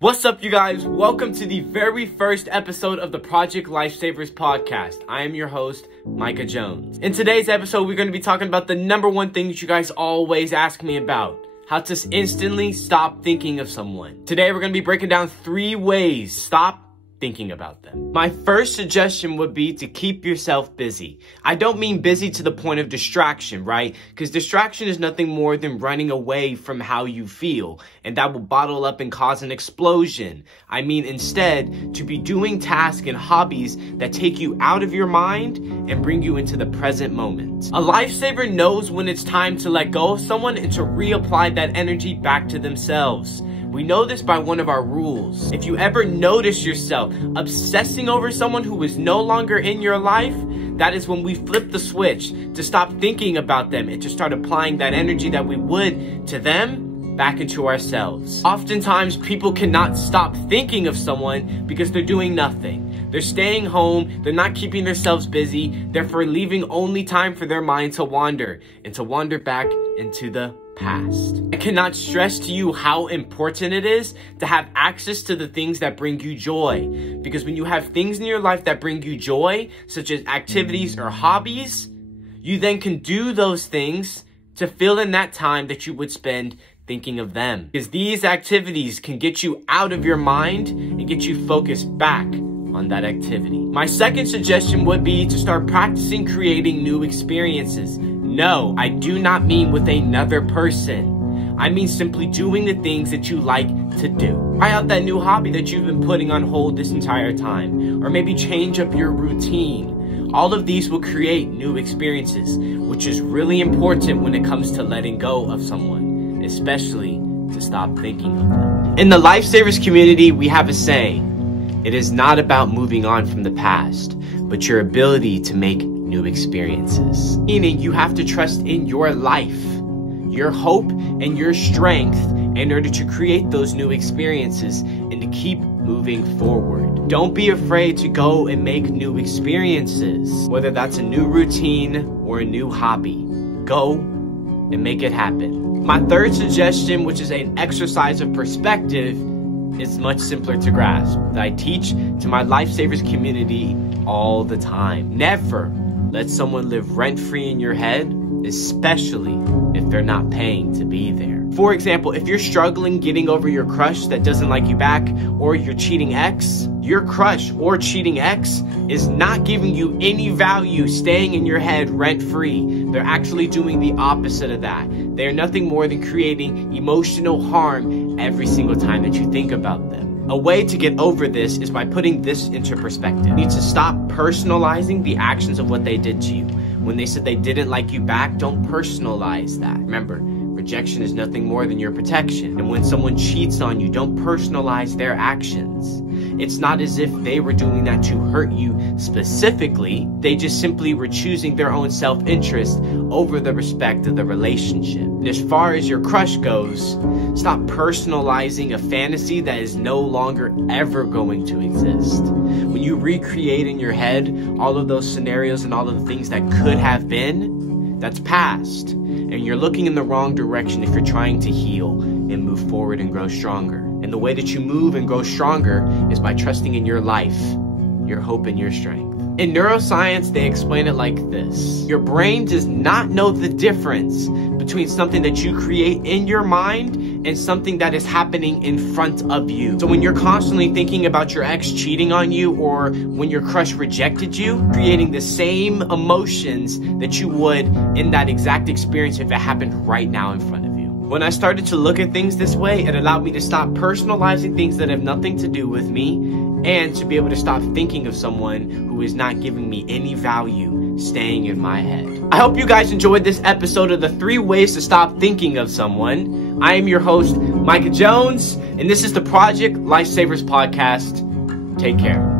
What's up, you guys? Welcome to the very first episode of the Project Lifesavers podcast. I am your host, Mika Jones. In today's episode, we're going to be talking about the number one thing that you guys always ask me about: how to instantly stop thinking of someone. Today, we're going to be breaking down 3 ways stop thinking about them. My first suggestion would be to keep yourself busy. I don't mean busy to the point of distraction, right? Because distraction is nothing more than running away from how you feel, and that will bottle up and cause an explosion. I mean instead to be doing tasks and hobbies that take you out of your mind and bring you into the present moment. A lifesaver knows when it's time to let go of someone and to reapply that energy back to themselves. We know this by one of our rules. If you ever notice yourself obsessing over someone who is no longer in your life, that is when we flip the switch to stop thinking about them and to start applying that energy that we would to them back into ourselves. Oftentimes, people cannot stop thinking of someone because they're doing nothing. They're staying home, they're not keeping themselves busy, therefore leaving only time for their mind to wander, and to wander back into the past. I cannot stress to you how important it is to have access to the things that bring you joy. Because when you have things in your life that bring you joy, such as activities or hobbies, you then can do those things to fill in that time that you would spend thinking of them. Because these activities can get you out of your mind and get you focused back on that activity. My second suggestion would be to start practicing creating new experiences. No, I do not mean with another person. I mean simply doing the things that you like to do. Try out that new hobby that you've been putting on hold this entire time. Or maybe change up your routine. All of these will create new experiences, which is really important when it comes to letting go of someone, especially to stop thinking of them. In the Lifesavers community, we have a saying: it is not about moving on from the past, but your ability to make new experiences. Meaning you have to trust in your life, your hope, and your strength in order to create those new experiences and to keep moving forward. Don't be afraid to go and make new experiences, whether that's a new routine or a new hobby. Go and make it happen. My third suggestion, which is an exercise of perspective, is much simpler to grasp, that I teach to my Lifesavers community all the time. Never let someone live rent-free in your head, especially if they're not paying to be there. For example, if you're struggling getting over your crush that doesn't like you back, or your cheating ex, your crush or cheating ex is not giving you any value staying in your head rent-free. They're actually doing the opposite of that. They're nothing more than creating emotional harm every single time that you think about them. A way to get over this is by putting this into perspective. You need to stop personalizing the actions of what they did to you. When they said they didn't like you back, don't personalize that. Remember, rejection is nothing more than your protection. And when someone cheats on you, don't personalize their actions. It's not as if they were doing that to hurt you specifically. They just simply were choosing their own self-interest over the respect of the relationship. And as far as your crush goes, stop personalizing a fantasy that is no longer ever going to exist. When you recreate in your head all of those scenarios and all of the things that could have been, that's past. And you're looking in the wrong direction if you're trying to heal and move forward and grow stronger. And the way that you move and grow stronger is by trusting in your life, your hope, and your strength. In neuroscience, they explain it like this: your brain does not know the difference between something that you create in your mind and something that is happening in front of you. So when you're constantly thinking about your ex cheating on you, or when your crush rejected you, creating the same emotions that you would in that exact experience if it happened right now in front of you. When I started to look at things this way, it allowed me to stop personalizing things that have nothing to do with me, and to be able to stop thinking of someone who is not giving me any value staying in my head. I hope you guys enjoyed this episode of the 3 ways to stop thinking of someone. I am your host, Mika Jones, and this is the Project Lifesavers podcast. Take care.